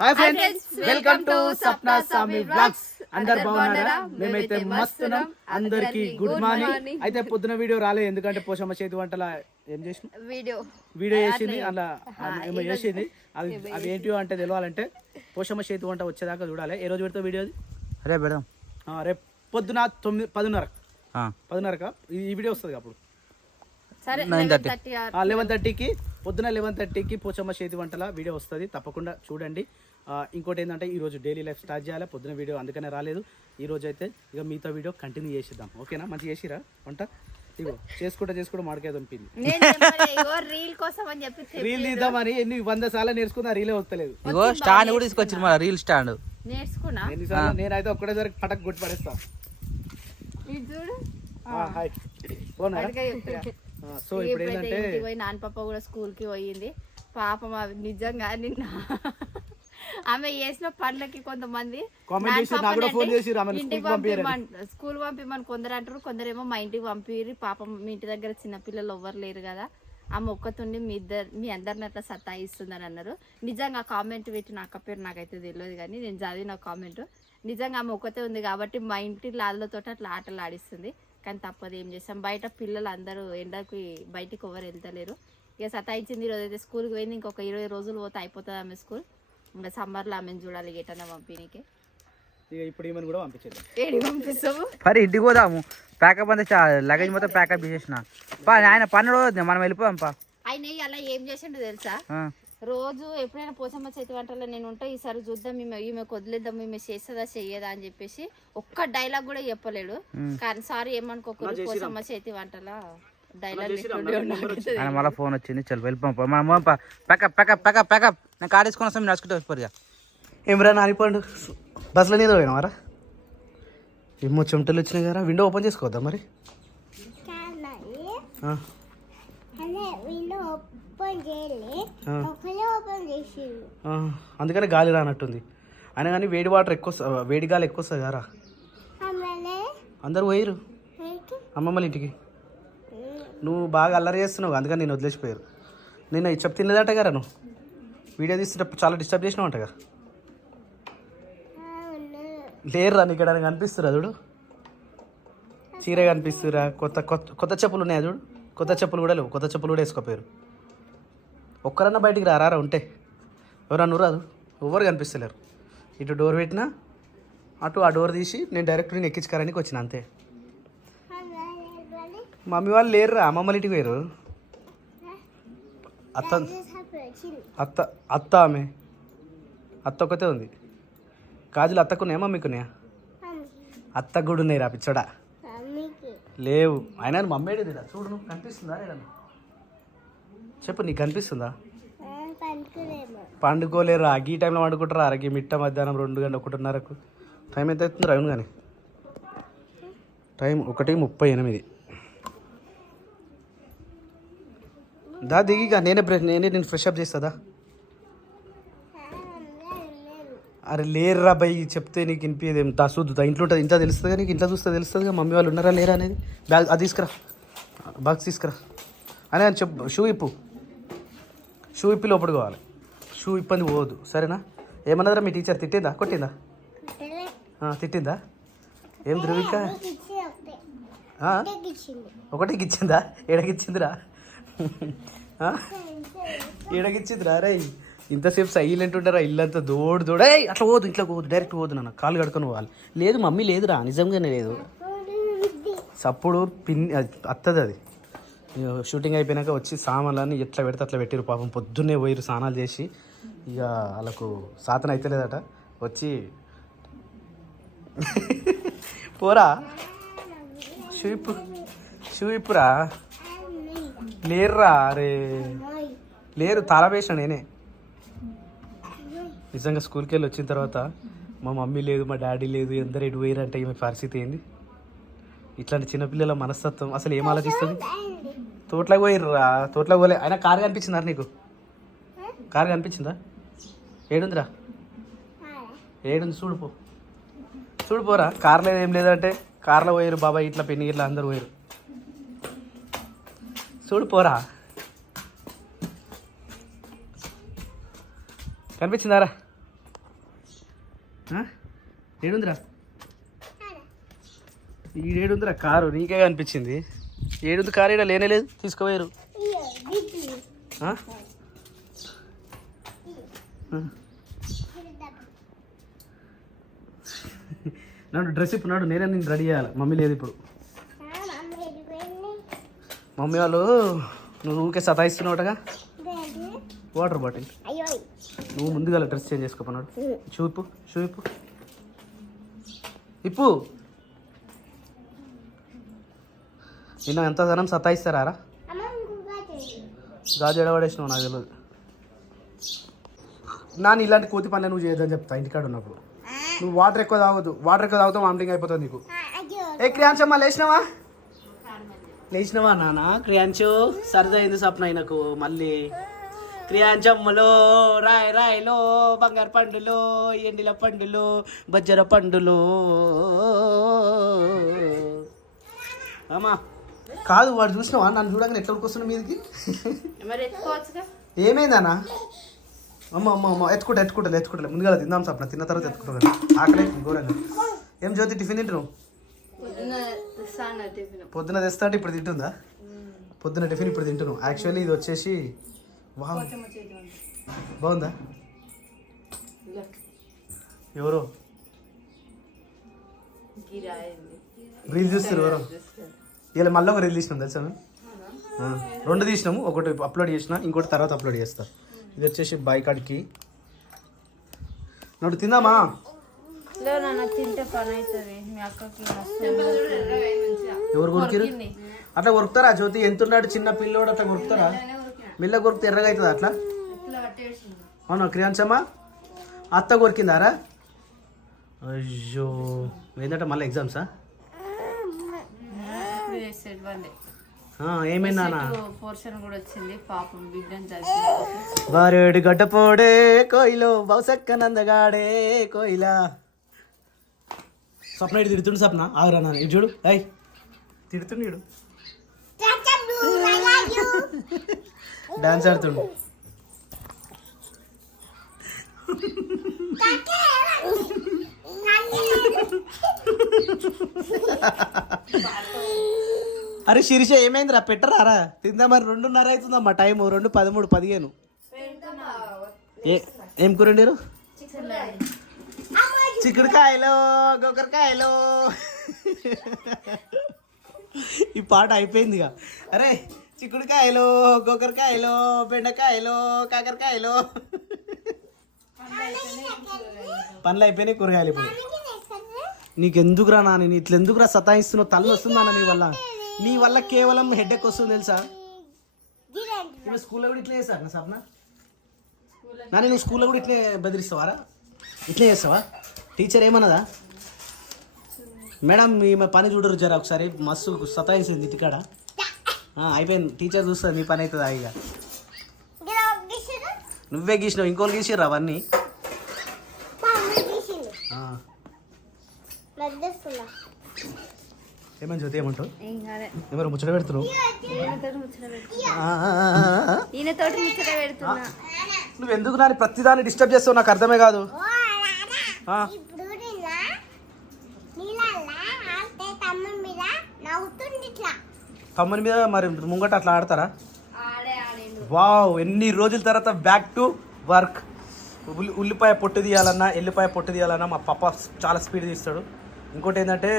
Hi friends, welcome to Sapna సామి vlogs. అందరు బాగున్నారా? మేమైతే మస్తున్నాం. అందరికి గుడ్ మార్నింగ్. అయితే పొద్దున వీడియో రాలేదు, ఎందుకంటే పోషమ్మ చేతి వంటల ఏం చేసిన వీడియో చేసింది, అలా ఏమో చేసింది. అది ఏంటి అంటే తెలవాలంటే పోషమ్మ చేతి వంట వచ్చేదాకా చూడాలి. ఏ రోజు పెడతావు వీడియో? రేపు పెడదాం. రేపు పొద్దున 10:30కా ఈ వీడియో వస్తుంది. అప్పుడు 11:30కి పొద్దున 11:30కి పోచమ్మ చేతి వంటల వీడియో వస్తుంది, తప్పకుండా చూడండి. ఇంకోటి ఏంటంటే ఈరోజు డైలీ లైఫ్ స్టార్ట్ చేయాలి. పొద్దున వీడియో అందుకనే రాలేదు. ఈరోజు అయితే ఇక మిగతా వీడియో కంటిన్యూ చేసిద్దాం, ఓకేనా? మంచిగా చేసిరా వంట? ఇగో చేసుకుంటూ మాడకాయ దొంపింది. రీల్ తీద్దామని ఎన్ని 100 సార్లు నేర్చుకున్నా, రీలే వస్తలేదు. ఇగో స్టాండ్ కూడా తీసుకొచ్చింది, మన రీల్ స్టాండ్ ఎన్నిసార్లు నేనైతే ఒక్కటేసారి పటక్ కొట్టి పడేస్తా. సో ఇప్పుడు ఏంటంటే నాన్న పాప కూడా స్కూల్ కి పోయింది. పాపం నిజంగా నిన్న ఆమె చేసిన పనులకి కొంతమంది స్కూల్ పంపిమని కొందరు అంటారు, కొందరేమో మా ఇంటికి పంపిరి. పాపం మీ ఇంటి దగ్గర చిన్న పిల్లలు ఎవ్వరు లేరు కదా, ఆమె ఒక్కతుండి మీ అందరిని అట్లా సతాయిస్తుందని అన్నారు. నిజంగా కామెంట్ పెట్టిన అక్క పేరు నాకైతే తెలియదు, కానీ నేను చదివిన కామెంట్. నిజంగా ఆమె ఒక్కతే ఉంది కాబట్టి మా ఇంటి లాదలతో అట్లా ఆటలు ఆడిస్తుంది. కానీ తప్పదు, ఏం చేస్తాం. బయట పిల్లలు అందరూ ఎండకి బయటికి ఎవరు వెళ్తలేరు. ఇక సతాయించింది. ఈరోజు అయితే స్కూల్కి పోయింది, ఇంకొక 20 రోజులు పోతే అయిపోతుంది ఆమె స్కూల్. ఇంకా సమ్మర్లో ఆమెను చూడాలి ఎటన్నా పంపిణీకి. ఇప్పుడు ఈమెను కూడా పంపించేది. ఏడి పంపిస్తాము? మరి ఇంటికి పోదాము. ప్యాకప్ అంతా లగేజ్ మొత్తం ప్యాకప్ చేసేసిన. ఆయన పన్నుడు మనం వెళ్ళిపోదాం. ఆయన అలా ఏం చేసిండో తెలుసా? రోజు ఎప్పుడైనా పోచమ్మ చేతి వంటలో నేను ఉంటా, ఈసారి చూద్దాం ఈమెకు వదిలేద్దాం, ఈమె చేస్తుందా చెయ్యదా అని చెప్పేసి ఒక్క డైలాగ్ కూడా చెప్పలేడు. కానీ సారీ ఏమనుకోకూడదు, పోచమ్మ చేతి వంటల డైలాగ్ మళ్ళీ ఫోన్ వచ్చింది. చల్ వెళ్ళిపోం. మనం ప్యాకప్ నేను కార్ తీసుకొని వస్తాం, నడుచుకుంటూ వచ్చిపోరుగా. ఏమరా నానిపండు, బస్సులో నీదో పోయినావారా? ఏమో చెమటలు వచ్చినాయి కదా, విండో ఓపెన్ చేసుకోవద్దా మరి? అందుకని గాలి రానట్టుంది. అయినా కానీ వేడి వాటర్ ఎక్కువ, వేడి గాలి ఎక్కువ వస్తుంది కదా. అందరు పోయిరు అమ్మమ్మల ఇంటికి. నువ్వు బాగా అల్లరి చేస్తున్నావు, అందుకని నేను వదిలేసిపోయారు. నేను చెప్పు తినలేదట కదా, నువ్వు వీడియో తీసేటప్పుడు చాలా డిస్టర్బ్ చేసినావు అంటగా. లేరురా నీకు ఇక్కడ కనిపిస్తురా చూడు, చీర కనిపిస్తురా. కొత్త చెప్పులు ఉన్నాయా చూడు, కొత్త చెప్పులు కూడా లేవు, కొత్త చెప్పులు కూడా వేసుకోపోయారు. ఒక్కరన్నా బయటికి రారా ఉంటే, ఎవరన్నా రాదు, ఎవరు కనిపిస్తలేరు. ఇటు డోర్ పెట్టినా అటు ఆ డోర్ తీసి నేను డైరెక్ట్ నేను ఎక్కించుకోరానికి వచ్చిన, అంతే. మమ్మీ వాళ్ళు లేరురా, అమ్మమ్మల ఇంటికి పోయారు. అత్త ఆమె అత్త ఒకతే ఉంది. గాజులు అత్తకున్నాయా మమ్మీకున్నాయా? అత్త కూడా ఉన్నాయి రా పిచ్చోడా. లేవు. అయినా మమ్మేడి చూడు, నువ్వు కనిపిస్తుందా ఏదన్నా చెప్పు, నీకు కనిపిస్తుందా? పండుకోలేరా, ఈ టైంలో పండుకుంటారా? అరగి మిట్ట మధ్యాహ్నం 2 గంటల 1:30కు. టైం ఎంత అవుతుంది అవును కానీ? టైం 1:38. దా దిగిగా, నేనే నేను ఫ్రెష్ అప్ చేస్తుందా? అరే లేరురా బై, చెప్తే నీకు వినిపించేది ఏం? చూద్దా ఇంట్లో ఉంటుంది, ఇంట్లో తెలుస్తుంది, నీకు ఇంట్లో చూస్తే తెలుస్తుంది మమ్మీ వాళ్ళు ఉన్నారా లేరా అనేది. బ్యాగ్ అది తీసుకురా, బాక్స్ తీసుకురా అని అని చెప్పు. షూ ఇప్పి లోపలికి పోవాలి. షూ ఇప్పని పోవద్దు, సరేనా? ఏమన్నదిరా మీ టీచర్? తిట్టిందా కొట్టిందా? తిట్టిందా? ఏం ధృవిక ఒకటే గిచ్చిందా? ఏడగిచ్చిందిరా, ఏడగిచ్చిందిరా. రే ఇంతసేపు సైలెంట్ ఉంటారా? ఇల్లంతా దోడు అట్లా పోదు, ఇంట్లో పోదు, డైరెక్ట్ పోదు. నాన్న కాళ్ళు కడుకొని పోవాలి. లేదు మమ్మీ లేదురా, నిజంగానే లేదు. సప్పుడు అత్తది అది. షూటింగ్ అయిపోయినాక వచ్చి సామాన్లన్నీ ఎట్లా పెడితే అట్లా పెట్టారు. పాపం పొద్దున్నే పోయిరు స్నానాలు చేసి. ఇక వాళ్ళకు సాతన అయితే లేదట. వచ్చి పోరా షూ ఇప్పురా. లేరురా, అరే లేరు, తాళం వేసిన నేనే. నిజంగా స్కూల్కి వెళ్ళి వచ్చిన తర్వాత మా మమ్మీ లేదు, మా డాడీ లేదు, ఎందరు ఎటు పోయారంటే ఈమె పరిస్థితి ఏంది? ఇట్లాంటి చిన్నపిల్లల మనస్తత్వం అసలు ఏం ఆలోచిస్తుంది? తోటలోకి పోయిర్రా, తోటలోకి పోలే. అయినా కారు కనిపించిందా నీకు? కారు కనిపించిందా? ఏడుందిరా, ఏడుంది చూడిపోరా. కార్లో ఏం లేదంటే కార్లో పోయారు బాబాయ్, ఇట్లా పెన్ని ఇట్లా అందరు పోయారు. చూడిపోరా, కనిపించిందారా? ఏడుందిరా ఈడేడుందిరా కారు నీకే కనిపించింది. ఏడుంది కారు ఇక్కడ లేనే లేదు, తీసుకోపోయారు. నాడు డ్రెస్ ఇప్పుడు నాడు నేనే నేను రెడీ చేయాలి. మమ్మీ లేదు ఇప్పుడు. మమ్మీ వాళ్ళు నువ్వు ఊరికే సతాయిస్తున్నావుటగా. వాటర్ బాటిల్ నువ్వు ముందుగా డ్రెస్ చేంజ్ చేసుకోపోన్నాడు. చూపు చూపు ఇప్పు. నిన్న ఎంత ధనం సతాయిస్తారా? గాజు ఎడబడేసినావు నాకు తెలియదు. నాన్న ఇలాంటి కోతి పనులు నువ్వు చేయొద్దని చెప్తా ఇంటికాడ ఉన్నప్పుడు. నువ్వు వాటర్ ఎక్కువ తాగొద్దు. వాటర్ ఎక్కువ తాగుతావు వామిటింగ్ అయిపోతుంది నీకు. ఏ క్రియాంశమ్మా లేచినావా? లేచినావా నాన్న? క్రియాంశు సరదైంది సప్న ఆయనకు మళ్ళీ. క్రియాంశమ్మలో రాయ్ రాయలో బంగారు పండులో ఎండిల పండులో బజ్జర పండులో. అమ్మా కాదు వాడు చూసినావా నన్ను చూడగానే ఎట్లా వస్తున్నావు మీదకి? ఏమైందన్నా? అమ్మ అమ్మ అమ్మ ఎత్తుకుంటా ముందుగా తిందాం సప్న. తిన్న తర్వాత ఎత్తుకుంటాను. ఆకలి ఘోరంగా. ఏం జ్యోతి టిఫిన్ తింటున్నావు? పొద్దున తెస్తా అంటే ఇప్పుడు తింటుందా? పొద్దున టిఫిన్ ఇప్పుడు తింటున్నావు. యాక్చువల్లీ ఇది వచ్చేసి బాగుందా? ఎవరో రీల్ చూస్తారు ఎవరో. ఇలా మళ్ళీ ఒక రీల్ తీసినాం తెలుసా? 2 తీసినాము. ఒకటి అప్లోడ్ చేసిన, ఇంకోటి తర్వాత అప్లోడ్ చేస్తా. ఇది వచ్చేసి బాయ్ కాడికి నోటి తిందామా? ఎవరు కొరికిరు? అట్లా కొరుకుతారా జ్యోతి? ఎంతున్నాడు చిన్న పిల్లోడు అట్లా కొరుకుతారా? మెల్ల కొరికితే ఎర్రగా అవుతుందా అట్లా? అవునా క్రియాంశమ్మా? అత్త కొరికిందారా? అయ్యో ఏంటంటే మళ్ళీ ఎగ్జామ్సా? ఏమైందా? వారేడు గడ్డపోడే కోయిలో బౌసక్క నందగాడే కోయిలా. స్వప్న ఇటు తిడుతుండు. సప్న ఆగురా నాన్న ఇటు చూడు. అయ్ తిడుతుండు ఇడు. డాన్స్ ఆడుతుండు. అరే శిరీష ఏమైందిరా? పెట్టరారా తిందా మరి. 2:30 అవుతుందమ్మా టైము. 2:13, 15. ఏం కూరండిరు? చిక్కుడుకాయలు గొక్కరకాయలు. ఈ పాట అయిపోయిందిగా. అరే చిక్కుడుకాయలు గొక్కరకాయలు బెండకాయలు కాకరకాయలు. పనులు అయిపోయినాయి, కూరగాయలు ఇప్పుడు. నీకెందుకురా నా? నేను ఇట్లా ఎందుకురా సతాయిస్తున్నావు? తల్లి వస్తుందా నీ వల్ల కేవలం హెడ్ఏక్ వస్తుంది తెలుసా? స్కూల్లో కూడా ఇట్లా చేస్తారు నా సప్న. నా నేను స్కూల్లో కూడా ఇట్లే బెదిరిస్తావారా? ఇట్లే చేస్తావా? టీచర్ ఏమన్నదా? మేడం మీ పని చూడరు జర ఒకసారి. మస్తు సతాయించింది ఇంటికాడ. అయిపోయింది. టీచర్ చూస్తుంది నీ పని అవుతుందా? ఇక నువ్వే గీసినావు, ఇంకోళ్ళు గీసిర్రు అవన్నీ. ఏమని జ్యోతి ఏమంటావు? ఎవరు ముచ్చట పెడుతున్నావు? నువ్వు ఎందుకు నాని ప్రతిదాన్ని డిస్టర్బ్ చేస్తావు? నాకు అర్థమే కాదు. తమ్ముని మీద మరి ముంగట అట్లా ఆడతారా? వావ్, ఎన్ని రోజుల తర్వాత బ్యాక్ టు వర్క్. ఉల్లిపాయ పొట్టు తీయాలన్నా ఎల్లిపాయ పొట్టు తీయాలన్నా మా పప్ప చాలా స్పీడ్ తీస్తాడు. ఇంకోటి ఏంటంటే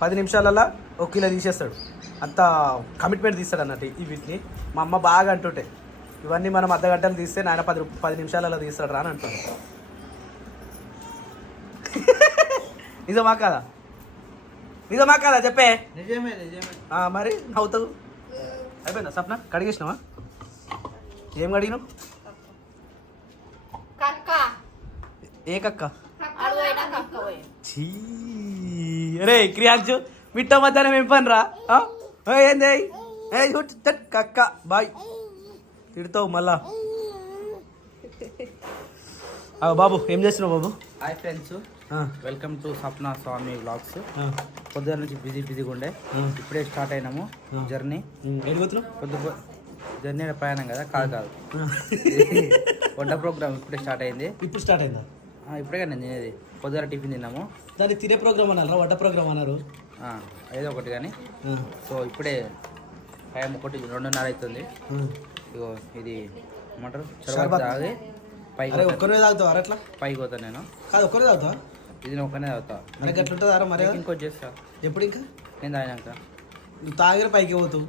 10 నిమిషాలలో 1 కిలో తీసేస్తాడు. అంత కమిట్మెంట్ తీస్తాడు అన్నట్టు ఈ వీటిని. మా అమ్మ బాగా అంటుంటే ఇవన్నీ మనం అర్ధ గంటలు తీస్తే నాయన 10 నిమిషాలలో తీస్తాడు రా అని అంటాడు. నిజమా కాదా? నిజమా కాదా చెప్పే. నిజమే. మరి నవ్వుతావు. అయిపోయిందా సప్న? కడిగేసినావా? ఏం కడిగినావు? ఏ కక్క? అరే క్రియాంశు మిట్ట మధ్యాహ్నం ఏం పని రా? ఏంది కక్క? బాయ్ తిడతావు మళ్ళా. బాబు ఏం చేస్తున్నావు బాబు? Hi friends, welcome to Sapna Swamy vlogs. పొద్దున నుంచి బిజీగా ఉండే, ఇప్పుడే స్టార్ట్ అయినాము జర్నీ. జర్నీ ప్రయాణం కదా? కాదు వంట ప్రోగ్రామ్ ఇప్పుడే స్టార్ట్ అయింది. ఇప్పుడు స్టార్ట్ అయిందా? ఇప్పుడే కానీ నేను తినేది పొద్దున టిఫిన్ తిన్నాము. దాన్ని తినే ప్రోగ్రామ్ అన్నారు, వంట ప్రోగ్రామ్ అన్నారు. ఏదో ఒకటి కానీ. సో ఇప్పుడే టైం 1:02:30 అవుతుంది. ఇగో ఇది ఏమంటారు షర్బత్ తాగి పైకి ఒక్కరే తాగుతావు అట్లా పైకి పోతాను నేను. కాదు ఒక్కరే తాగుతా, ఇది నేను ఒక్కనే తాగుతా. మనకి ఎట్లుంటుంది అరా మరి? ఇంకోటి చేస్తా. ఎప్పుడు ఇంకా నేను తాగినాక నువ్వు తాగిన పైకి పోతావు.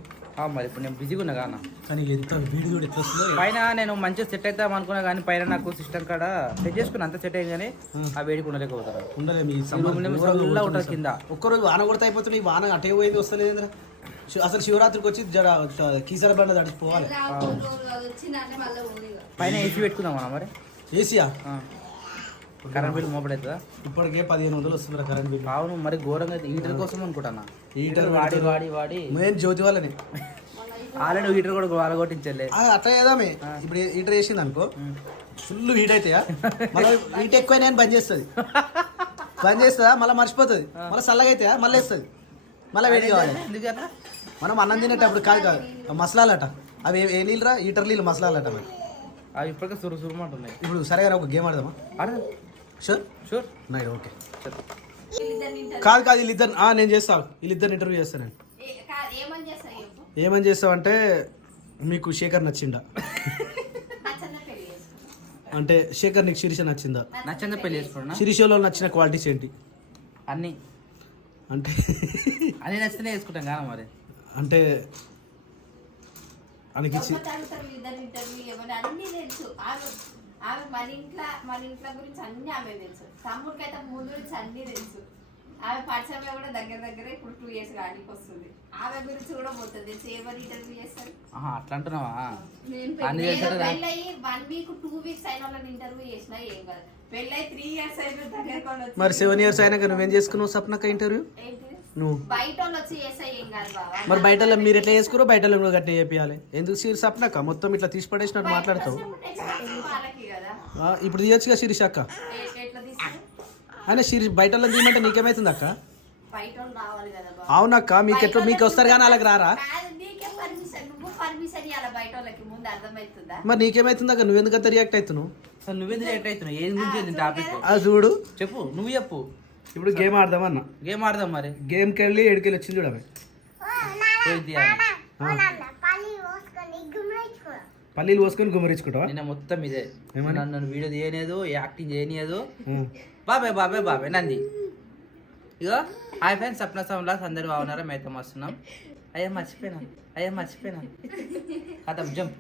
మరి ఇప్పుడు నేను బిజీగా ఉన్నా కానా. కానీ ఎంత వీడి కూడా ఎట్లా వస్తుందో. పైన నేను మంచిగా సెట్ అవుతాం అనుకున్నా కానీ పైన నాకు సిస్టమ్ కాడ సెట్ చేసుకుని అంత సెట్ అయ్యింది కానీ ఆ వేడికి ఉండలేకపోతారు. ఉండలే మీ ఉంటుంది కింద. ఒక్కరోజు వాన కొడితే అయిపోతుంది. ఈ వాన అటే పోయింది వస్తలేదు. అసలు శివరాత్రికి వచ్చి జర కీసర బండ తడిచిపోవాలి. పైన ఏసీ పెట్టుకుందాం మనం మరి. ఏసీయా? కరెంట్ బిల్ మోపడవుతుందా? ఇప్పటికే 1500 వస్తుంది కరెంట్ బిల్. అవును మరి ఘోరంగా హీటర్ కోసం అనుకుంటానా. హీటర్ వాడి వాడి వాడి మెయిన్ జ్యోతి వాళ్ళని ఆల్రెడీ హీటర్ కూడా వాళ్ళ కొట్టించలే. అట్లా చేద్దామే. ఇప్పుడు హీటర్ వేసింది అనుకో ఫుల్ హీట్ అవుతాయా, మళ్ళీ హీట్ ఎక్కువ నేను బంద్ చేస్తుంది. బంద్ చేస్తుందా మళ్ళీ మర్చిపోతుంది, మళ్ళీ చల్లగా అవుతాయా మళ్ళీ వేస్తుంది, మళ్ళీ వేడి కావాలి. ఎందుకన్నా మనం అన్నం తినేటప్పుడు కాదు కాదు మసలాలట. అవి ఏ నీళ్ళరా? హీటర్ నీళ్ళు మసలాలట. మరి అవి ఇప్పటికే సురుసురుమంటున్నాయి. ఇప్పుడు సరేగా ఒక గేమ్ ఆడదామా? ఆడదాం. Sure sure night okay. కాదు కాదు వీళ్ళిద్దరు నేను చేస్తాను, వీళ్ళిద్దరు ఇంటర్వ్యూ చేస్తాను నేను. ఏమని చేస్తావంటే మీకు శేఖర్ నచ్చిందా అంటే శేఖర్ నీకు శిరీష నచ్చిందా? నచ్చిందా పెళ్లి చేసుకున్నా. శిరీషలో నచ్చిన క్వాలిటీస్ ఏంటి? అన్నీ అంటే అన్నీ నచ్చితేనే వేసుకుంటాం కానీ మరి. అంటే అనిపించి అన్ని తెలుసు. ఆమె మన ఇంట్లో గురించి అన్ని ఆమె తెలుసు. తమ్ముడికి అయితే ముందు నుంచి అన్ని తెలుసు. ఆమె పరిచయం కూడా దగ్గర ఇప్పుడు 2 years గాడికి వస్తుంది. ఆమె గురించి కూడా పోతుంది తెలుసు. ఎవరు ఇంటర్వ్యూ చేస్తారు అట్లా అంటున్నావా? పెళ్ళయి 1 week 2 weeks అయిన వాళ్ళని ఇంటర్వ్యూ చేసినా ఏం కాదు. పెళ్ళయి 3 years అయిన దగ్గర మరి 7 years అయినాక నువ్వేం చేసుకున్నావు సప్నక్క ఇంటర్వ్యూ? నువ్వు బయట వాళ్ళు వచ్చి చేస్తే ఏం కాదు బాబా. మరి బయట మీరు ఎట్లా చేసుకురో బయట కూడా గట్టి చేయాలి. ఎందుకు సప్నక్క మొత్తం ఇట్లా తీసి పడేసినట్టు మాట్లాడతావు? వాళ్ళకి కదా ఇప్పుడు తీయొచ్చుగా శిరీష అక్క. ఎట్లా తీసుకుంటారు అయినా శిరీష్ బయట తీయమంటే నీకేమైతుంది అక్క? బయట వాళ్ళు రావాలి కదా బాబా. అవునక్క మీకు ఎట్లా మీకు వస్తారు కానీ అలాగ రారా? నీకే పర్మిషన్, నువ్వు పర్మిషన్ ఇవ్వాలి బయట వాళ్ళకి. ముందు అర్థమవుతుందా? మరి నీకేమైతుంది అక్క? నువ్వు ఎందుకంత రియాక్ట్ అవుతున్నావు? అసలు నువ్వెందుకు రియాక్ట్ అవుతున్నావు? ఏం గురించి టాపిక్ అది చూడు. చెప్పు, నువ్వు చెప్పు. ఇప్పుడు గేమ్ ఆడదామన్నా. గేమ్ ఆడదాం మరి. గేమ్కి వెళ్ళి ఏడుకెళ్ళి వచ్చింది చూడమే. పల్లీలు పోసుకొని గుమ్మరించుకుంటావా? నిన్న మొత్తం ఇదే. నన్ను వీడియో తీయలేదు, యాక్టింగ్ చేయలేదు. బాబాయ్ బాబాయ్ బాబాయ్ నంది. ఇగో హాయ్ ఫ్రెండ్స్, సప్నా సామ్లాస్ అందరూ బాగున్నారా? మేతం వస్తున్నాం. అయ్యా మర్చిపోయినా కథం జంప్.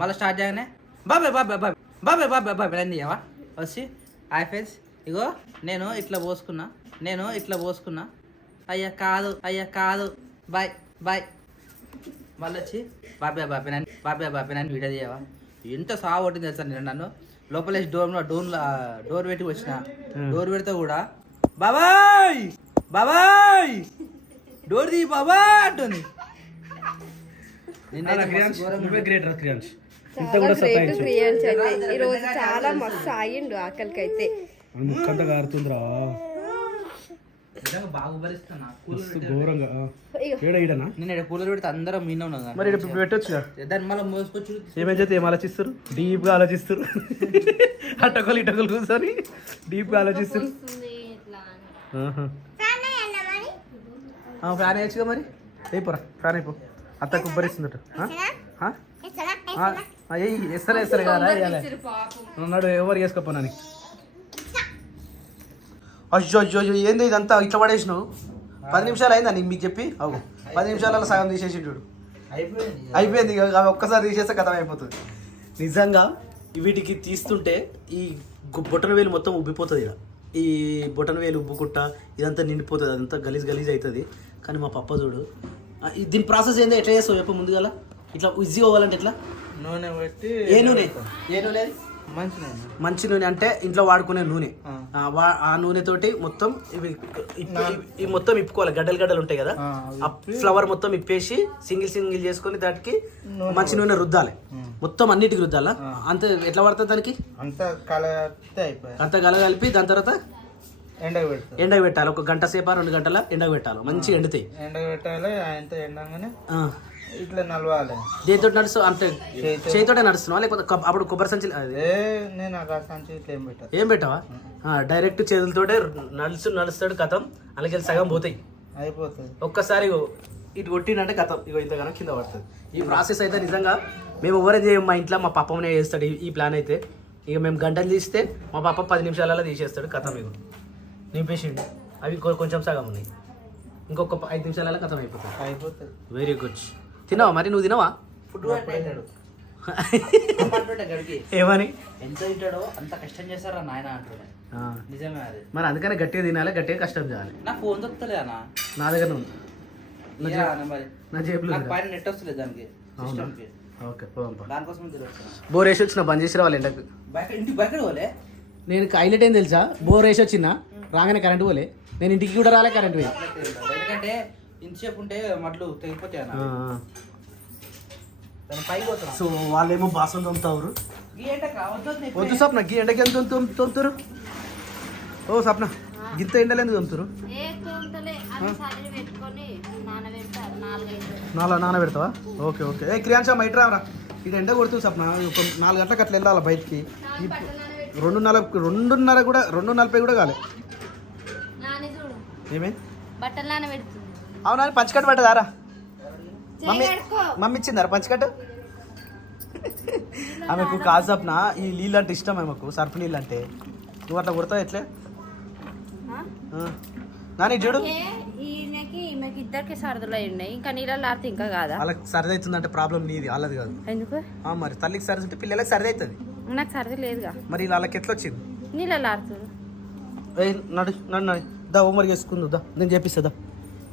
మళ్ళీ స్టార్ట్ చేయగానే బాబాయ్ బాబాయ్ బాబాయ్ బాబాయ్ బాబాయ్ బాబాయ్ నంది అవా వచ్చి హాయ్ ఫ్రెండ్స్ ఇగో నేను ఇట్లా పోసుకున్నా. అయ్యా కాదు బాయ్ బాయ్. మళ్ళీ వచ్చి బాబాయ్ బాబాయ్ నన్ను వీడియో తీయవా? ఎంత సాగు కొట్టింది తెలుసా నేను. నన్ను లోపలేసి డోర్ పెట్టి వచ్చిన. డోర్ పెడితే కూడా బాబాయ్ డోర్ తీ బాబాయ్ అంటుంది. చాలా మస్తు అయ్యిండు ఆకలికైతే. ముక్కంతా కారుతుందిరా బాగా భరిస్తున్నా. ఘోరంగా. నేను కూలర్ పెడితే అందరం మీనే ఉన్నా. మరి ఇప్పుడు పెట్టొచ్చుగా. దాన్ని మళ్ళీ మోసుకొచ్చు. ఏమైతే ఏం ఆలోచిస్తారు? డీప్గా ఆలోచిస్తారు. అటకలు ఇటకలు కూర్చొని డీప్గా ఆలోచిస్తారు. ఫ్యాన్ వేయచ్చుగా మరి. అయిపోరా ఫ్యాన్ అయిపో. అత్త కుబ్బరిస్తుందట. వేస్తారు కదా ఉన్నాడు. ఎవరు వేసుకోపోనాని. అయ్యో అయ్యో అయ్యో ఏంది ఇదంతా ఇట్లా పడేసినావు? 10 నిమిషాలు అయిందా నీకు మీకు చెప్పి? అవు 10 నిమిషాలలో సగం తీసేసి చూడు. అయిపోయింది. అవి ఒక్కసారి తీసేస్తే కథం అయిపోతుంది. నిజంగా వీటికి తీస్తుంటే ఈ బొటన వేలు మొత్తం ఉబ్బిపోతుంది. ఇలా ఈ బొటన వేలు ఉబ్బుకుంటా ఇదంతా నిండిపోతుంది. అదంతా గలీజ్ అవుతుంది. కానీ మా పప్ప చూడు దీని ప్రాసెస్ ఏందో ఎట్లా చేస్తావు చెప్పు ముందుగా. ఇట్లా ఈజీ అవ్వాలంటే ఎట్లా? నూనె పెట్టి. ఏ నూనె? మంచి నూనె అంటే ఇంట్లో వాడుకునే నూనె. ఆ నూనెతోటి మొత్తం ఇవి మొత్తం ఇప్పుకోవాలి. గడ్డలు ఉంటాయి కదా, ఆ ఫ్లవర్ మొత్తం ఇప్పేసి సింగిల్ చేసుకొని దానికి మంచి నూనె రుద్దాలి. మొత్తం అన్నిటికి రుద్దాలా? అంత ఎట్లా పడుతుంది దానికి? అంత కలగలిపి దాని తర్వాత ఎండకు పెట్టాలి. 1 గంట సేపా 2 గంటల ఎండకు పెట్టాలి. మంచిగా ఎండుతాయి. ఇట్లా నలవాలి. దేనితో నడుస్తు అంటే చేతితోటే నడుస్తున్నావా లేకపోతే అప్పుడు కొబ్బరి సంచి? నేను సంచి ఏం పెట్టావా? డైరెక్ట్ చేతులతోటే నడుస్తాడు కథం అలాగే సగం పోతాయి అయిపోతుంది. ఒక్కసారి ఇటు కొట్టినంటే కథం ఇగో ఇంతగానో కింద పడుతుంది. ఈ ప్రాసెస్ అయితే నిజంగా మేము ఎవరే చేయం, మా ఇంట్లో మా పాపనే చేస్తాడు ఈ ప్లాన్ అయితే. ఇక మేము గంటలు తీస్తే మా పాప 10 నిమిషాలలో తీసేస్తాడు కథం. ఇగో నింపేసిండు, అవి కొంచెం సగం ఉన్నాయి, ఇంకొక 5 నిమిషాలలో కథం అయిపోతుంది. Very good. తిన్నావా మరి? నువ్వు తినవా? ఫుడ్ అంటాడు గడికి ఏమని? ఎంత తింటాడో అంత కష్టం చేస్తారా నాయన అంటాడు. నిజమే అది. మరి అందుకనే గట్టిగా తినాలి, గట్టిగా కష్టం చేయాలి. నా ఫోన్ దొరుకుతలే అన్న, నా దగ్గర ఉంది, మరి నా జేబులో నాకు పైన నెట్ వస్తలేదు దానికి సిస్టమ్కి. ఓకే పోదాం. దానికోసం తిరుగుతున్నా. బోర్ వేసి వచ్చిన బంద్ చేసి రావాలి ఎండకు. ఇంటికి బయట పోలే. నేను హైలైట్ ఏం తెలుసా, బోర్ వేసి వచ్చిన రాగానే కరెంట్ పోలే, నేను ఇంటికి కూడా రాలే కరెంట్ పోయి. ఎందుకంటే ఇంతసేపు ఉంటే మట్లు తెగిపోతాయి అన్న, దాని పైకి పోతున్నా. సో వాళ్ళేమో బాసం తోముతారు. వద్దు సప్న, గీ ఎండకి ఎంత తోముతారు? ఓ సప్న, గింత ఎండలు ఎందుకు తోముతారు? నానబెడతావా? Okay okay. ఏ క్రియాంశ మైట్ రావరా, ఇది ఎండ కొడుతుంది సప్న. 4 గంటలకు అట్లా వెళ్ళాలి బయటికి. 2:30 కూడా 2:40 కూడా కాలే. ఏమే అవునా? పంచకట్టు పట్టదారా? మమ్మీ ఇచ్చిందారా పంచకట్టు? ఆమెకు కాదు సప్న, ఈ నీళ్ళు అంటే ఇష్టం ఆమెకు, సర్ఫ్ నీళ్ళు అంటే. నువ్వు అట్లా కొడతావు ఎట్లే? నాని చూడు, ఈమెకి ఇద్దరికి సరదులు ఉన్నాయి, ఇంకా నీళ్ళలో ఆడితే ఇంకా కాదా? వాళ్ళకి సరిది అవుతుందంటే ప్రాబ్లం నీది, వాళ్ళది కాదు. ఎందుకు? మరి తల్లికి సరిది ఉంటే పిల్లలకి సరిది అవుతుంది. నాకు సరది లేదుగా. మరి వాళ్ళకి ఎట్లా వచ్చింది? నీళ్ళలో ఆడుతుంది. నడు నడు నడు, దా హోంవర్క్ చేసుకుందు, దా నేను చేపిస్తా,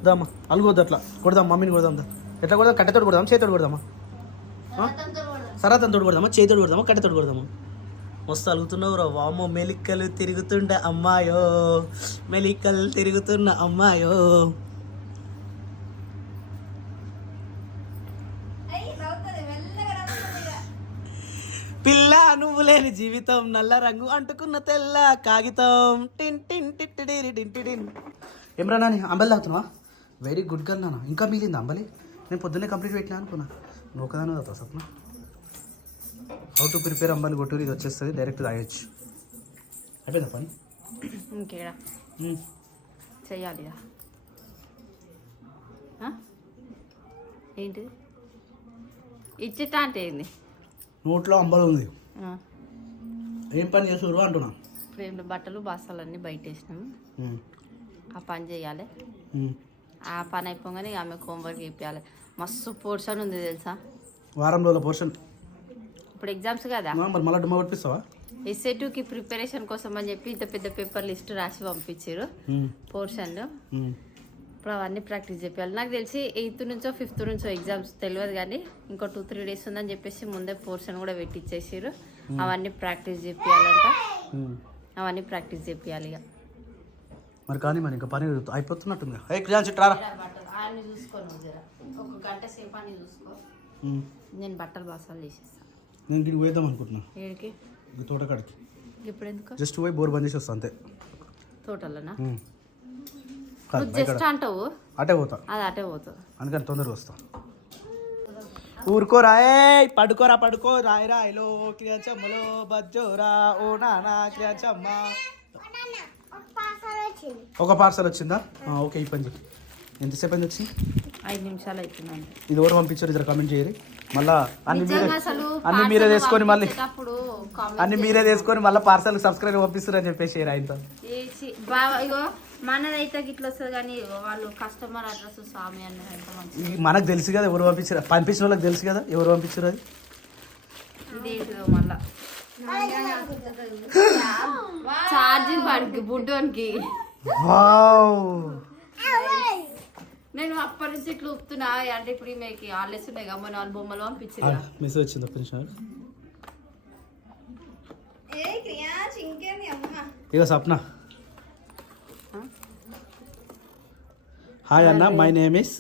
దా అమ్మా. అలుగొద్దు అట్లా, కొడదాం మమ్మీని కొడదాం. దా ఎట్లా కొడదాం? కట్టెతోడు కొడదాం, చేతితోడు కొడదామా? సరాతంతోడు కొడదామా, చేతితోడు కొడదామా, కట్టెతోడు కొడదామా? మస్తు అలుగుతున్నావు రా. వామ్మో, మెలికలు తిరుగుతుండ అమ్మాయో, మెలికలు తిరుగుతున్న అమ్మాయో. పిల్ల నువ్వు లేని జీవితం, నల్ల రంగు అంటుకున్న తెల్ల కాగితం. టిన్ టిన్ టిట్టిడిరి టిన్ టిన్. ఏమరా నాని, అంబలి తాగుతున్నావా? వెరీ గుడ్ గర్ల్ నాన్న. ఇంకా మిగిలింది అంబలి? నేను పొద్దున్నే కంప్లీట్ పెట్టినా అనుకున్నా. నువ్వు ఒకదాని తాగుతావు సప్న. హౌ టు ప్రిపేర్ అంబలి కొట్టూరు, ఇది వచ్చేస్తుంది, డైరెక్ట్ తాగొచ్చు. అయిపోయిందా పని? ఇంకేడా చెయ్యాలి. ఏంటిది ఇచ్చేట అంటే ఏంది? నోట్లో అంబలి ఉంది, ఏం పని చేస్తారు అంటున్నా. ఫ్రేమ్లో బట్టలు బాసాలన్నీ బయట వేసినాము, ఆ పని చేయాలి. ఆ పని అయిపోగానే ఆమెకు హోంవర్క్ ఇప్పించాలి. మస్తు పోర్షన్ ఉంది తెలుసా, వారం రోజుల పోర్షన్. ఇప్పుడు ఎగ్జామ్స్ కదా, మరి మళ్ళీ డుమ్మా కొట్టిస్తావా? ఎస్ఏ2కి ప్రిపరేషన్ కోసం అని చెప్పి ఇంత పెద్ద పేపర్ లిస్ట్ రాసి పంపించారు పోర్షన్లు. ఇప్పుడు అవన్నీ ప్రాక్టీస్ చెప్పాలి. నాకు తెలిసి 8th నుంచో 5th నుంచో ఎగ్జామ్స్ తెలియదు, కానీ ఇంకో 2-3 డేస్ ఉందని చెప్పేసి ముందే పోర్షన్ కూడా పెట్టించేసారు. అవన్నీ ప్రాక్టీస్ చెప్పాలంట, అవన్నీ ప్రాక్టీస్ చెప్పాలి. ఇక మరి కానీ మరి ఇంకా పని అయిపోతున్నట్టుంది. రారా ఆయన చూసుకోను, జరా ఒక గంట సేపు అని చూసుకో, నేను బట్టలు బాసాలు చేసేస్తాను. నేను ఇంటికి పోయేద్దాం అనుకుంటున్నా. ఏడికి? తోటకాడికి. ఇప్పుడు ఎందుకు? జస్ట్ పోయి బోర్ బంద్ చేసి వస్తా అంతే. తోటలోనా? కాదు, జస్ట్ అంటావు, అటే పోతా. అది అటే పోతుంది, అందుకని తొందరగా వస్తా. ఊరుకోరా, పడుకోరా పడుకో, రాయి రాయిలో క్రియాచమ్మలో బజ్జోరా ఓ నానా క్రియాచమ్మ. ఒక పార్సల్ వచ్చిందా? ఓకే, ఈ పని చెప్పి ఎంతసేపు అయింది వచ్చి? 5 నిమిషాలు అవుతుందండి. ఇది ఎవరు పంపించారు ఇద్దరు కామెంట్ చేయరు. మళ్ళీ అన్ని మీరే తీసుకొని మళ్ళీ అన్ని మీరే తీసుకొని మళ్ళీ పార్సల్ సబ్స్క్రైబ్ పంపిస్తారు అని చెప్పేసి ఆయనతో. ఇగో మనదైతే గిట్ల వస్తుంది, కానీ వాళ్ళు కస్టమర్ అడ్రస్ స్వామి అన్నారు. మనకు తెలుసు కదా ఎవరు పంపించారు, పంపించిన వాళ్ళకి తెలుసు కదా ఎవరు పంపించారు. అది ఇదేంటిదో మళ్ళా ఛార్జింగ్ పడికి బుడ్డోనికి. నేను అప్పటి నుంచి ఇట్లా ఊపుతున్నా, అంటే ఇప్పుడు మీకు హాలిడేస్ ఉన్నాయి కదా, మన వాళ్ళు బొమ్మలు పంపించారు. మెసేజ్ వచ్చింది ఒక్క నిమిషం. ఇక సప్న, హాయ్ అన్న, మై నేమ్ ఇస్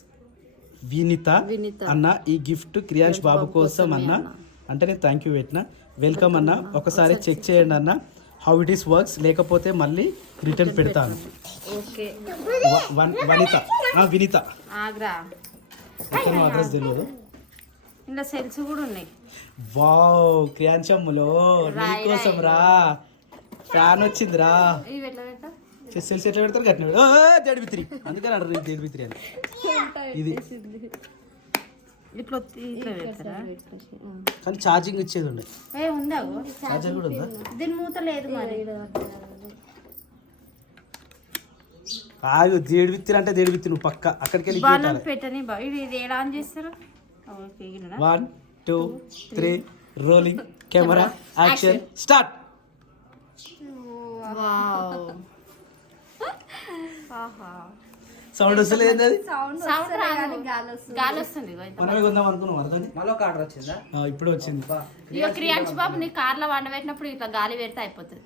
వినీత అన్న, ఈ గిఫ్ట్ క్రియాంష్ బాబు కోసం అన్న అంటే నేను థ్యాంక్ యూ పెట్టిన. వెల్కమ్ అన్న, ఒకసారి చెక్ చేయండి అన్న హౌ ఇట్ ఈస్ వర్క్స్, లేకపోతే మళ్ళీ రిటర్న్ పెడతాను. వనిత, వినీత అడ్రస్ తెలియదు. ఇంకా సెల్స్ కూడా ఉన్నాయి. వావ్, క్రియాంశమ్ములో నీ కోసం రా. ఫ్యాన్ వచ్చిందిరా ఇవి ఎట్లా పెట్టా చెస్ ఎట్లా పెడతారు గట్టిన జడిబిత్రి అందుకని అంటారు జడిబిత్రి అని ఇది ఇట్లా ఇట్లా పెడతారా కానీ ఛార్జింగ్ ఇచ్చేది ఉండే ఉందా ఛార్జర్ కూడా ఉందా దీని మూత లేదు మరి ఆగు దేడిబిత్తిరి అంటే దేడిబిత్తి నువ్వు పక్క అక్కడికి వెళ్ళి బాణం పెట్టని ఇది ఎలా ఆన్ చేస్తారు 1 2 3 rolling camera action start sound వస్తలేదు అది గాలి వస్తుంది మనమే కొందాం అనుకున్నాం అర్థం మళ్ళీ ఒక ఆర్డర్ వచ్చిందా ఇప్పుడు వచ్చింది ఇక క్రియాంశ్ బాబు నీ కార్లో వండబెట్టినప్పుడు ఇట్లా గాలి పెడితే అయిపోతుంది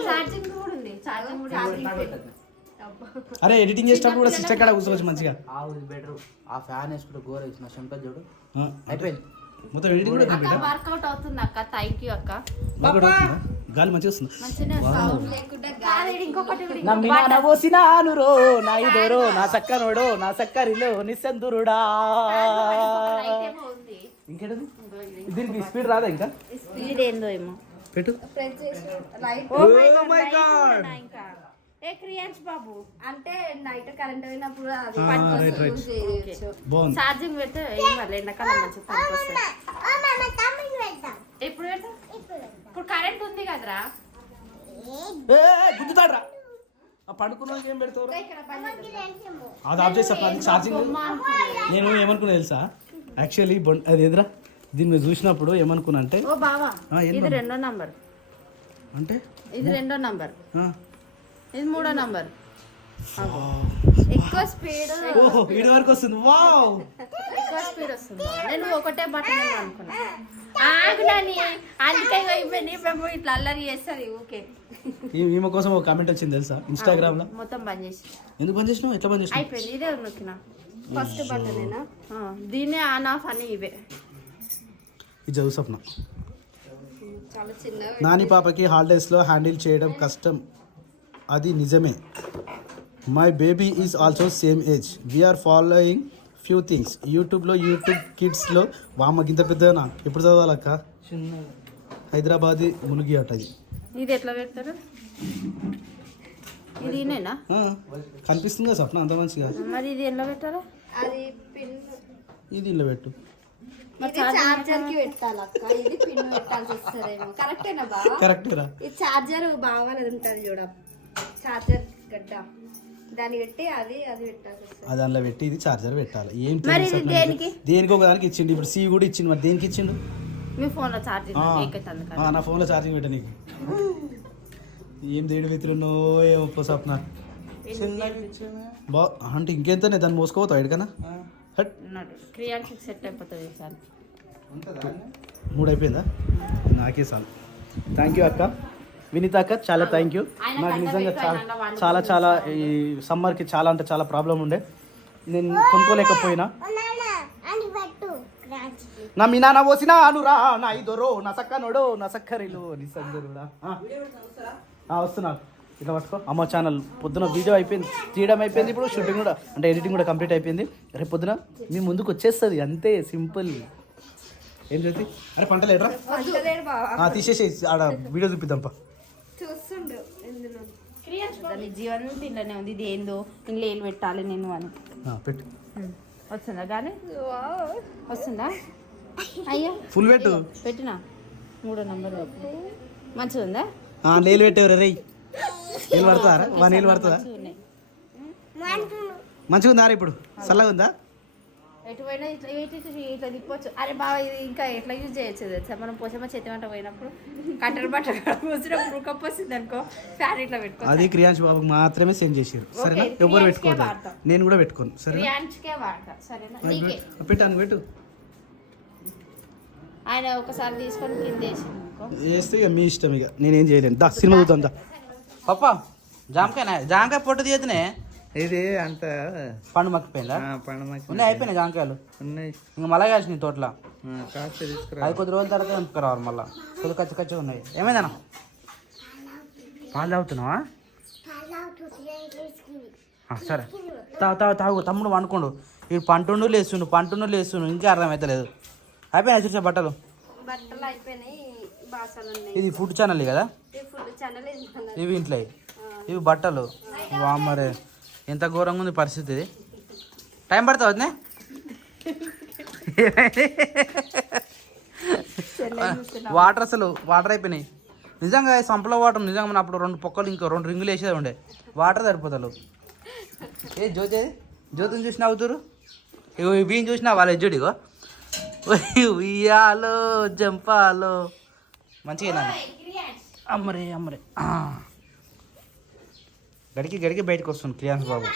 ఛార్జింగ్ కూడా ఉంది అరే ఎడిటింగ్ చేసేటప్పుడు కూడా సిస్టర్ కాడ కూర్చోవచ్చు మంచిగా బెటర్ ఆ ఫ్యాన్ వేసుకుంటే గోర వేసిన చెంప చూడు అయిపోయింది మొత్తం ఎడిటింగ్ కూడా అక్క వర్కౌట్ అవుతుంది అక్క థ్యాంక్ యూ అక్క గాలి మంచిగా వస్తుంది ఇంకొకటి నా మీనా పోసినాను రో నా ఇదోరో నా సక్కనోడో నా సక్కరిలో నిస్సందురుడా ఇంకేంటది దీనికి స్పీడ్ రాదా ఇంకా స్పీడ్ ఏందో ఏమో పెట్టు ఏ క్రియాంశ్ బాబు అంటే నైట్ కరెంట్ పోయినప్పుడు ఛార్జింగ్ పెడితే ఏమన్నా ఎండాకాలం మంచిగా ఎప్పుడు పెడతా ఇప్పుడు కరెంట్ ఉంది కదరా గుద్దుతాడ్రా పడుకున్న ఏం పెడతావు అది ఆఫ్ చేసా ఛార్జింగ్ నేను ఏమనుకున్నా తెలుసా యాక్చువల్లీ అది ఎదురా దీన్ని మీరు చూసినప్పుడు ఏమనుకున్నా అంటే ఓ బావా ఇది రెండో నంబర్ అంటే ఇది రెండో నంబర్ ఇది మూడో నంబర్ ఎక్కువ స్పీడ్ ఓహో ఇడి వరకు వస్తుంది వావ్ ఎక్కువ స్పీడ్ వస్తుంది నేను ఒకటే బటన్ అనుకున్నా ఆగునాని అందుకే అయిపోయింది మేము ఇట్లా అల్లరి చేస్తుంది ఓకే ఈమె కోసం ఒక కామెంట్ వచ్చింది తెలుసా ఇన్స్టాగ్రామ్ లో మొత్తం బంద్ చేసి ఎందుకు బంద్ చేసినావు ఎట్లా బంద్ చేసినావు అయిపోయింది ఇదే నొక్కిన ఫస్ట్ బటనేనా దీన్నే ఆన్ ఆఫ్ అని ఇవే ఇది చదువు స్వప్న చాలా చిన్న నాని పాపకి హాలిడేస్లో హ్యాండిల్ చేయడం కష్టం అది నిజమే my baby is also same age we are following few things యూట్యూబ్లో యూట్యూబ్ కిడ్స్లో వామ్మ గింత పెద్దనా ఎప్పుడు చదవాలక్క హైదరాబాదీ మునిగి అట ఇది ఎట్లా పెడతారు ఇది నేనా కనిపిస్తుంది కదా స్వప్న అంత మంచిగా మరి ఇది ఎలా పెట్టారు అది పిన్ ఇది ఇల్లు పెట్టు చార్జర్ కి పెట్టాలి అక్క ఇది పిన్ పెట్టాల్సి వస్తుందేమో కరెక్టేనా బావ కరెక్టేరా ఈ చార్జర్ బావాలది ఉంటుంది చూడ చార్జర్ గడ్డ దాన్ని పెట్టి అది పెట్టాల్సి వస్తుంది అది అందులో పెట్టి ఇది చార్జర్ పెట్టాలి ఏం మరి ఇది దేనికి దేనికి ఒక దానికి ఇచ్చిండు ఇప్పుడు సి కూడా ఇచ్చిండు మరి దేనికి ఇచ్చిండు మీ ఫోన్ లో చార్జింగ్ నా ఫోన్లో ఛార్జింగ్ పెట్ట నీకు ఏం దేడు వ్యతిరేనో ఏమో స్వప్న బా అంటే ఇంకెంతనే దాన్ని మోసుకోపోతావు ఎక్కడికన్నా క్రియాన్స్ సెట్ అయిపోతుంది సార్ 3 అయిపోయిందా నాకే చాలు థ్యాంక్ యూ అక్క వినీత అక్క చాలా థ్యాంక్ యూ నాకు నిజంగా చాలా చాలా ఈ సమ్మర్కి చాలా అంటే చాలా ప్రాబ్లం ఉండే నేను కొనుక్కోలేకపోయినా నా మీ నాన్న పోసినా అనురా నా ఇదోరో నా సక్కనోడో నా సక్కరిలో నిసందరుడా వస్తున్నా ఇట్లా పట్టుకో అమ్మ ఛానల్ పొద్దున వీడియో అయిపోయింది తీయడం అయిపోయింది ఇప్పుడు షూటింగ్ కూడా అంటే ఎడిటింగ్ కూడా కంప్లీట్ అయిపోయింది రేపు పొద్దున మీ ముందుకు వచ్చేస్తుంది అంతే సింపుల్ ఏం చేసి అరే పంట లేడరా తీసేసి ఆడ వీడియో చూపిద్దాంపా చూస్తుండు జీవనం దీంట్లోనే ఉంది ఇది ఏందో ఇంట్లో ఏం పెట్టాలి నేను అని పెట్టు వస్తుందా కానీ వస్తుందా అయ్యా ఫుల్ పెట్టు పెట్టినా 3వ నంబర్ మంచిగా ఉందా నీళ్ళు పెట్టేవారు రే నీళ్ళు పడుతుందా నీళ్ళు పడుతుందా మంచిగా ఉందా ఇప్పుడు చల్లగా ఉందా ఎటు పోయినా ఇట్లా ఇట్లా తిప్పొచ్చు అరే బాబా ఇది ఇంకా ఎట్లా యూజ్ చేయొచ్చు తెలుసా మనం పోసమ్మ చెత్త వంట పోయినప్పుడు కట్టెల బట్ట కూర్చున్నప్పుడు కప్పు వస్తుంది అనుకో ఫ్యాన్ ఇట్లా పెట్టుకో అది క్రియాంశ్ బాబుకి మాత్రమే సెండ్ చేసారు సరేనా ఎవరు పెట్టుకోవద్దు నేను కూడా పెట్టుకోను సరే క్రియాంశ్కే వాడతా సరేనా నీకే పెట్టాను పెట్టు ఆయన ఒకసారి తీసుకొని కింద వేస్తే ఇక మీ ఇష్టం ఇక నేనేం చేయలేను దా సినిమా చూద్దాం దా పప్ప జామకాయ పొట్టు తీయతనే ఇది అంత పండు మక్కిపోయిందా పండు ఉన్నాయి అయిపోయినాయి జామకాయలు ఉన్నాయి ఇంకా మళ్ళా కాల్సి నీ తోటలో కాస్త తీసుకురా అది కొద్ది రోజుల తర్వాత తెంపుకురావాలి మళ్ళీ కొద్ది కచ్చి కచ్చి ఉన్నాయి ఏమైందన్నా పాలు తాగుతున్నావా సరే తాగు తమ్ముడు వండుకోండు ఇవి పంటుండు లేస్తుండు ఇంకా అర్థమవుతలేదు అయిపోయినాయి చూసా బట్టలు అయిపోయినాయి బాసాలు ఉన్నాయి. ఇది ఫుడ్ ఛానల్ కదా, ఈ ఫుడ్ ఛానల్ ఇవి ఇంట్లో ఇవి బట్టలు. వామ్మరే ఎంత ఘోరంగా ఉంది పరిస్థితి. ఇది టైం పడుతుంది వదినే. వాటర్ అసలు వాటర్ అయిపోయినాయి నిజంగా. సంపలో వాటర్ నిజంగా మన అప్పుడు 2 పొక్కలు ఇంకో 2 రింగులు వేసేది ఉండే. వాటర్ సరిపోతారు. ఏ జ్యోతి జ్యోతిని చూసి నవ్వుతురు. ఇగో ఈ బియ్యం చూసినా వాళ్ళు ఎజ్జుడు. ఇగో ఉయ్యాలో జంపాలో మంచిగా అమ్మరే అమ్మరే. గడికి బయటకు వస్తుంది క్రియాన్స్ బాబు.